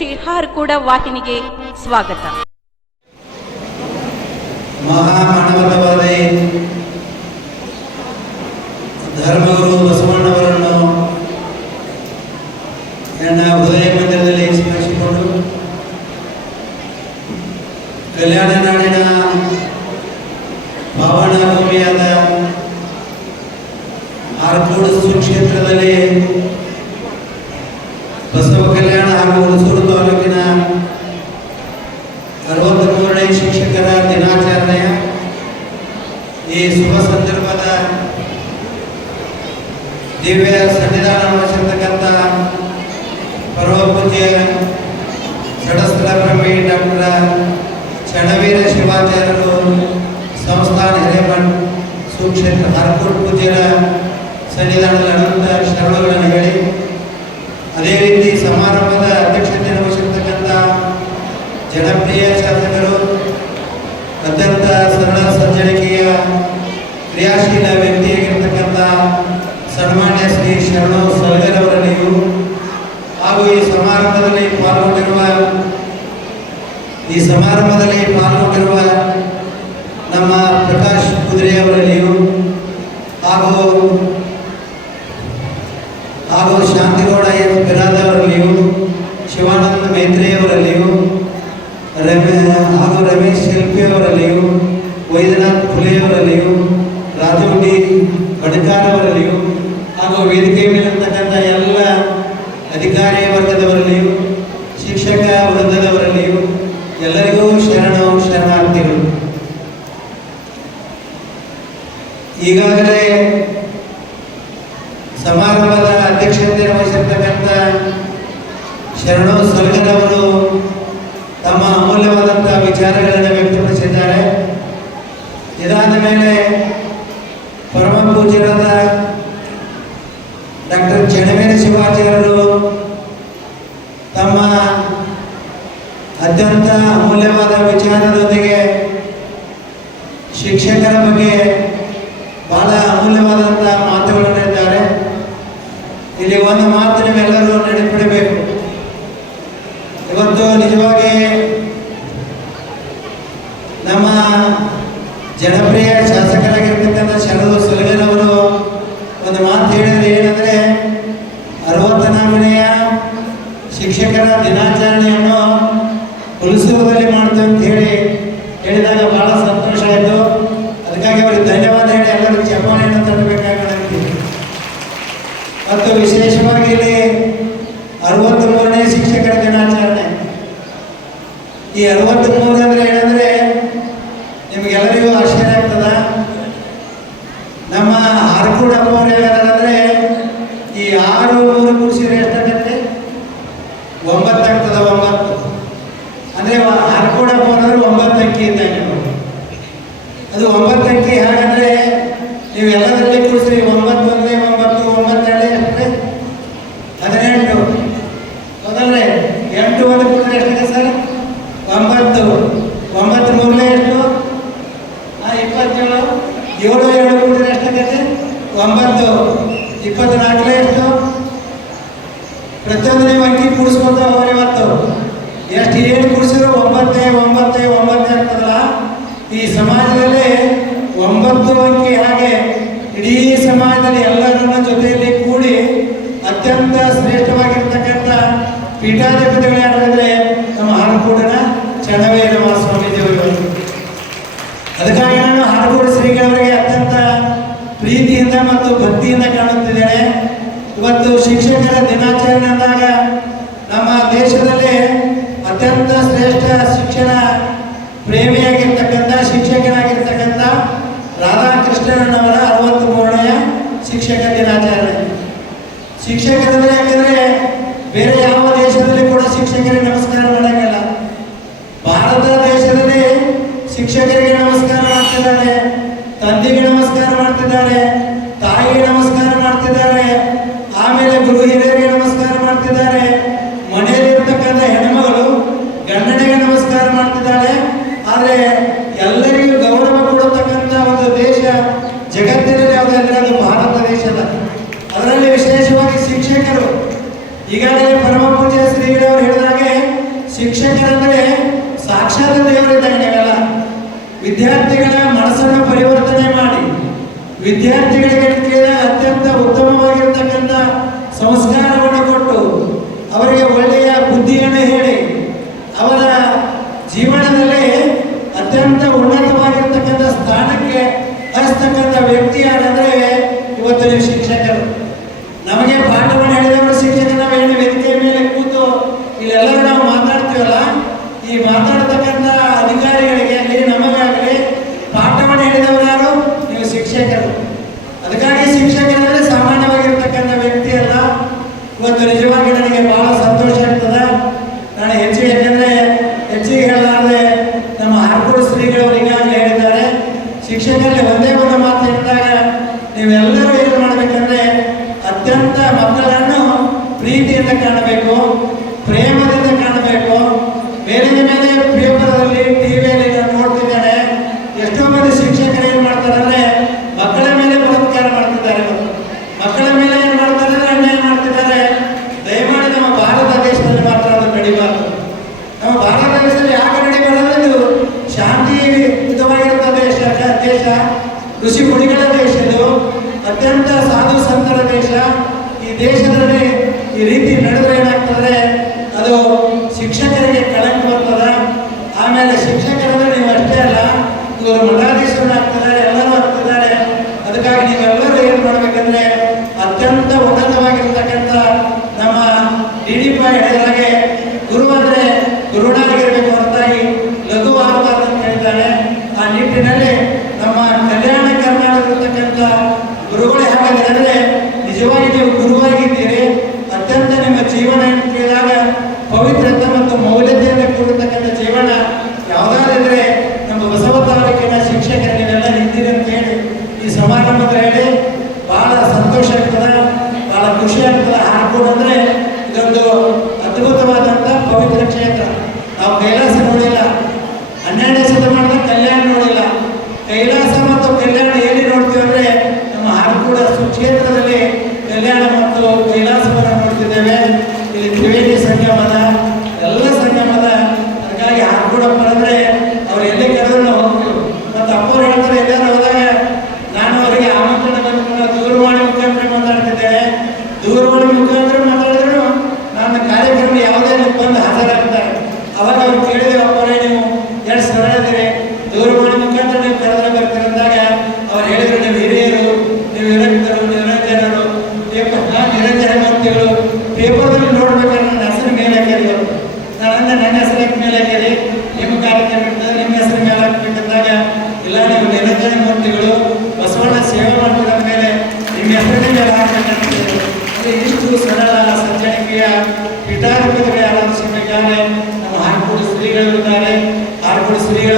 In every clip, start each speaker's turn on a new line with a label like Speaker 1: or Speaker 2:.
Speaker 1: ಶ್ರೀ ಹಾರ್ಕೂಡ ವಾಹಿನಿಗೆ ಸ್ವಾಗತ.
Speaker 2: ಧರ್ಮಗುರು ಬಸವಣ್ಣವರನ್ನು ನನ್ನ ಹೃದಯ ಮಂದಿರದಲ್ಲಿ ಸ್ಮರಿಸಿಕೊಂಡು ಕಲ್ಯಾಣ ನಾಡಿನ ಪಾವನ ಭೂಮಿಯಾದ ಆರ್ಕೋಡು ಸುಕ್ಷೇತ್ರದಲ್ಲಿ ದಿವ್ಯ ಸನ್ನಿಧಾನ ವಹಿಸಿರ್ತಕ್ಕಂಥ ಪರಮಪೂಜ್ಯ ಪೂಜ್ಯ ಸಡಸ್ಥಲ ಬ್ರಹ್ಮಿ ಡಾಕ್ಟರ್ ಚಣವೀರ ಶಿವಾಚಾರ್ಯರು ಸಂಸ್ಥಾನ ಹಿರೇಮಠ್ ಸುಕ್ಷೇತ್ರ ಹರ್ಕೋಟ್ ಪೂಜ್ಯರ ಸನ್ನಿಧಾನದ ಅನಂತ ಶರಣಗಳನ್ನು ಹೇಳಿ, ಅದೇ ರೀತಿ ಸಮಾರಂಭದ ಅಧ್ಯಕ್ಷತೆಯನ್ನು ವಹಿಸಿರ್ತಕ್ಕಂಥ ಜನಪ್ರಿಯ ಶಾಸಕರು, ಅತ್ಯಂತ ಸರಳ ಸಜ್ಜನಿಕೆಯ ಕ್ರಿಯಾಶೀಲ ವ್ಯಕ್ತಿಯಾಗಿರ್ತಕ್ಕಂಥ ಶ್ರೀ ಶರಣು ಸಲಗರ್ ಹಾಗೂ ಈ ಸಮಾರಂಭದಲ್ಲಿ ಪಾಲ್ಗೊಂಡಿರುವ ಈ ಸಮಾರಂಭದಲ್ಲಿ ಪಾಲ್ಗೊಂಡಿರುವ ನಮ್ಮ ಮೇಲೆ ಪರಮ ಪೂಜ್ಯರಾದ ಡಾಕ್ಟರ್ ಚಣವೇರ ಶಿವಾಚಾರ್ಯರು ತಮ್ಮ ಅತ್ಯಂತ ಅಮೂಲ್ಯವಾದ ವಿಚಾರದೊಂದಿಗೆ ಶಿಕ್ಷಕರ ಬಗ್ಗೆ ಬಹಳ ಅಮೂಲ್ಯವಾದಂತಹ ಮಾತುಗಳನ್ನು ಹೇಳಿದ್ದಾರೆ. ಇಲ್ಲಿ ಒಂದು ಮಾತು ನೀವೆಲ್ಲರೂ ನೆನಪಿಡಬೇಕು ಇವತ್ತು ನಿಜವಾಗಿ ನಮ್ಮ ಜನಪ್ರಿಯ ಶಾಸಕರಾಗಿರ್ತಕ್ಕಂಥ ಶರದು ಸಲಗರ್ ಅವರು ಒಂದು ಮಾತು ಹೇಳಿದ್ರೆ ಏನಂದ್ರೆ ಅರವತ್ತ ನಾಲ್ಕನೆಯ ಶಿಕ್ಷಕರ ಮಾಡ್ತೇವೆ ಅಂತ ಹೇಳಿ ಹೇಳಿದಾಗ ಬಹಳ ಸಂತೋಷ ಆಯಿತು. ಅದಕ್ಕಾಗಿ ಧನ್ಯವಾದ ಹೇಳಿ ಎಲ್ಲರೂ ಚಪ್ಪಾಳೆಯನ್ನು ತರಬೇಕಾಗಿ ಮತ್ತು ವಿಶೇಷವಾಗಿ ಇಲ್ಲಿ ಅರವತ್ತ್ ಮೂರನೇ ಶಿಕ್ಷಕರ ದಿನಾಚರಣೆ. ಈ ಮೂರು ನಿಮ್ಗೆಲ್ಲರಿಗೂ ಆಶ್ಚರ್ಯ ಆಗ್ತದ? ನಮ್ಮ ಆರ್ಕೂಡಪ್ಪ ಅವ್ರು ಮತ್ತು ಭಕ್ತಿಯಿಂದ ಕಾಣುತ್ತಿದ್ದೇನೆ. ಇವತ್ತು ಶಿಕ್ಷಕರ ದಿನಾಚರಣೆ ಅಂದಾಗ ನಮ್ಮ ದೇಶದಲ್ಲಿ ಅತ್ಯಂತ ಶ್ರೇಷ್ಠ ಶಿಕ್ಷಣ ಪ್ರೇಮಿಯಾಗಿರ್ತಕ್ಕಂಥ ಶಿಕ್ಷಕನಾಗಿರ್ತಕ್ಕಂಥ ರಾಧಾಕೃಷ್ಣನವರ ಅರವತ್ತು ಮೂರನೆಯ ಶಿಕ್ಷಕ ದಿನಾಚರಣೆ. ಶಿಕ್ಷಕರಂದ್ರೆ ಯಾಕಂದ್ರೆ ಬೇರೆ ಯಾವ ದೇಶದಲ್ಲಿ ಕೂಡ ಶಿಕ್ಷಕರಿಗೆ ನಮಸ್ಕಾರ ಮಾಡಂಗಿಲ್ಲ ಭಾರತ ದೇಶದಲ್ಲಿ ಶಿಕ್ಷಕರಿಗೆ ನಮಸ್ಕಾರ ಮಾಡ್ತಿದ್ದಾರೆ. ತಂದೆಗೆ ನಮಸ್ಕಾರ ಮಾಡ್ತಿದ್ದಾರೆ. ಅಂದ್ರೆ ಸಾಕ್ಷಾತ್ ದೇವರಿದ್ದಾರೆ ವಿದ್ಯಾರ್ಥಿಗಳ ಮನಸ್ಸನ್ನು ಪರಿವರ್ತನೆ ಮಾಡಿ. ವಿದ್ಯಾರ್ಥಿಗಳಿಗೆ ಅತ್ಯಂತ ಉತ್ತಮ ಈ ಮಾತಾಡತಕ್ಕಂತ ಅಧಿಕಾರಿಗಳಿಗೆ ಅಲ್ಲಿ ನಮಗಾಗಲಿ ಪಾಠವನ್ನು ಹೇಳಿದವರು ಯಾರು? ನೀವು ಶಿಕ್ಷಕರು. ಅದಕ್ಕಾಗಿ ಶಿಕ್ಷಕರಲ್ಲಿ ಸಾಮಾನ್ಯವಾಗಿರ್ತಕ್ಕಂಥ ವ್ಯಕ್ತಿ ಅಲ್ಲ. ಇವತ್ತು ನಿಜವಾಗಿ ನನಗೆ ಬಹಳ ಸಂತೋಷ ಆಗ್ತದೆ. ನಾನು ಹೆಚ್ಚು ಯಾಕೆಂದ್ರೆ ಹೆಚ್ಚಿಗೆ ಹೇಳಲಾರದೆ ನಮ್ಮ ಆರ್ಕೂರು ಶ್ರೀಗಳು ಆಗಲಿ ಹೇಳಿದ್ದಾರೆ. ಶಿಕ್ಷಕರಲ್ಲಿ ಒಂದೇ ಒಂದು ಮಾತು ಇಟ್ಟಾಗ ನೀವೆಲ್ಲರೂ ಏನು ಮಾಡಬೇಕಂದ್ರೆ ಅತ್ಯಂತ ಮಕ್ಕಳನ್ನು ಪ್ರೀತಿಯಿಂದ ಕಾಣಬೇಕು. ಬೇರೆ ಬೇರೆ ಪ್ರಿಯಪರದಲ್ಲಿ ಟಿವಿಯಲ್ಲಿ ಕೇಳಿದ್ರೆ ನೀವು ಅಷ್ಟೇ ಅಲ್ಲ ಇವರು ಮಠಾಧೀಶರು ಆಗ್ತಿದ್ದಾರೆ, ಎಲ್ಲರೂ ಆಗ್ತಿದ್ದಾರೆ. ಅದಕ್ಕಾಗಿ ನೀವೆಲ್ಲರೂ ಏನು ಮಾಡಬೇಕಂದ್ರೆ ಅತ್ಯಂತ ಉನ್ನತವಾಗಿರ್ತಕ್ಕಂಥ ನಮ್ಮ ಡಿ ಡಿ ಹೇಳಿದಾಗೆ ಗುರು ಅಂದರೆ ಗುರುಡಾಗಿರಬೇಕು ಹೊರತಾಗಿ ಲಘು ಆಗಬಾರ್ದು ಅಂತ ಹೇಳ್ತಾರೆ ಆ ನಿಟ್ಟಿನಲ್ಲಿ ನಮ್ಮ ಕಲ್ಯಾಣ ಕರ್ನಾಟಕ ಗುರುಗಳು ಹೇಗಾಗಿದೆ ಅಂದರೆ 80, aunque ಬಂದು ನನ್ನ ಹೆಸರಿಗೆ ಮೇಲೆ ಹಾಕಿರಿ ನಿಮ್ಮ ಕಾರ್ಯಕ್ರಮ ನಿಮ್ಮ ಹೆಸರು ಮೇಲೆ ಹಾಕ್ಬೇಕಂದಾಗ ಇಲ್ಲ ನೀವು ನಿರಂಜನ ಮೂರ್ತಿಗಳು, ಬಸವಣ್ಣ ಸೇವೆ ಮಾಡೋದ್ರ ಮೇಲೆ ನಿಮ್ಮ ಹೆಸರಿನ ಮೇಲೆ ಹಾಕ್ಬೇಕಂತ ಇಷ್ಟು ಸರಳ ಸಜ್ಜನಿಕೆಯ ಪೀಠಾಧಿಪತಿಗಳು ಯಾರಾದರೂ ಸಿಗಬೇಕಾದ್ರೆ ನಮ್ಮ ಹಾರ್ಕೋಡು ಶ್ರೀಗಳಿರ್ತಾರೆ ಹಾರ್ಕೋಡು ಶ್ರೀಗಳ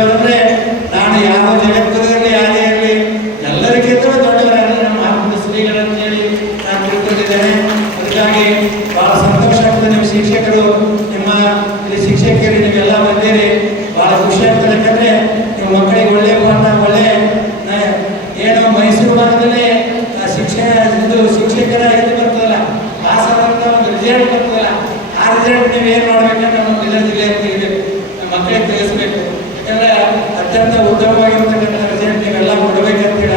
Speaker 2: ಬರ್ತದಲ್ಲ? ಪಾಸ್ ಆದಂತ ಒಂದು ರಿಸಲ್ಟ್ ಬರ್ತದಲ್ಲ? ಆ ರಿಸಲ್ಟ್ ನೀವು ಏನ್ ಮಾಡ್ಬೇಕಂದ್ರೆ ನಮ್ಮ ಬೀದರ್ ಜಿಲ್ಲೆಯಲ್ಲಿ ತೆಗಿಬೇಕು ನಮ್ಮ ಮಕ್ಕಳಿಗೆ ತಿಳಿಸ್ಬೇಕು. ಯಾಕಂದ್ರೆ ಅತ್ಯಂತ ಉತ್ತಮವಾಗಿರ್ತಕ್ಕಂಥ ರಿಸಲ್ಟ್ ನೀವೆಲ್ಲ ಕೊಡಬೇಕಂತ ಹೇಳಿ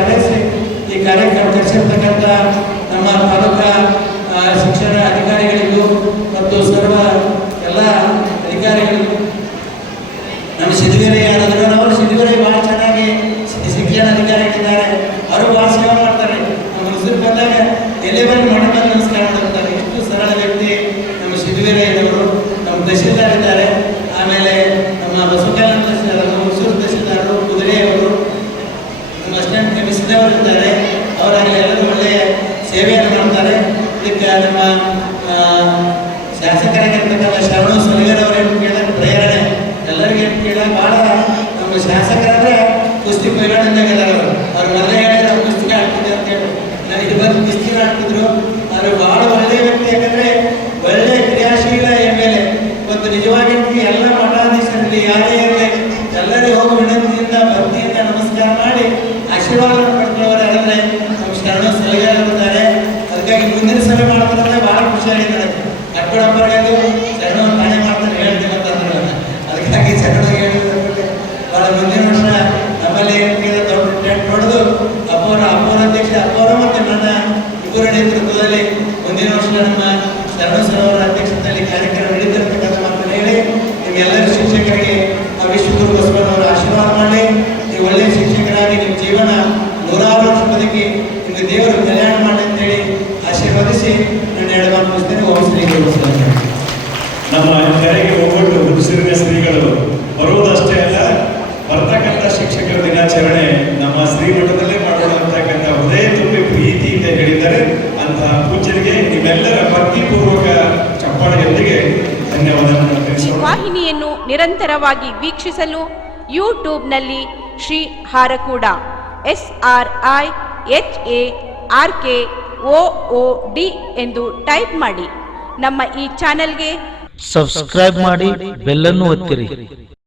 Speaker 2: મિત્ર અને બાળ ನೂರಾರು ವರ್ಷ ಬದುಕಿ ನಿಮಗೆ ದೇವರು ಕಲ್ಯಾಣ ಮಾಡಿ ಅಂತೇಳಿ ಆಶೀರ್ವದಿಸಿ ನನ್ನ ಎರಡು ಮಾತು ಮುಗಿಸ್ತೇನೆ. ಓಂ ಶ್ರೀಗಳು
Speaker 3: ನಮ್ಮ ಕರೆಗೆ ಒಬ್ಬಟ್ಟು ಸಿರಿನ ಶ್ರೀಗಳು ಬರುವುದಷ್ಟೇ ಅಲ್ಲ ಬರ್ತಕ್ಕಂಥ ಶಿಕ್ಷಕರ ದಿನಾಚರಣೆ ನಮ್ಮ ಶ್ರೀ ಮಠದಲ್ಲೇ ಮಾಡೋಣ ಹೃದಯ ತುಂಬಿ ಪ್ರೀತಿಯಿಂದ ಹೇಳಿದ್ದಾರೆ. ಅಂತಹ ಪೂಜ್ಯರಿಗೆ ನಿಮ್ಮೆಲ್ಲರ ಭಕ್ತಿಪೂರ್ವಕ ಚಪ್ಪಾಳೆಯೊಂದಿಗೆ ಧನ್ಯವಾದಗಳನ್ನು
Speaker 1: ವಾಹಿನಿಯನ್ನು ನಿರಂತರವಾಗಿ ವೀಕ್ಷಿಸಲು ಯೂಟ್ಯೂಬ್ನಲ್ಲಿ Shri Harakuda. S R I H A R K O O D ಎಂದು ಟೈಪ್ ಮಾಡಿ ನಮ್ಮ ಈ ಚಾನೆಲ್ಗೆ
Speaker 4: ಸಬ್ಸ್ಕ್ರೈಬ್ ಮಾಡಿ ಬೆಲ್ಲನ್ನು ಒತ್ತಿರಿ.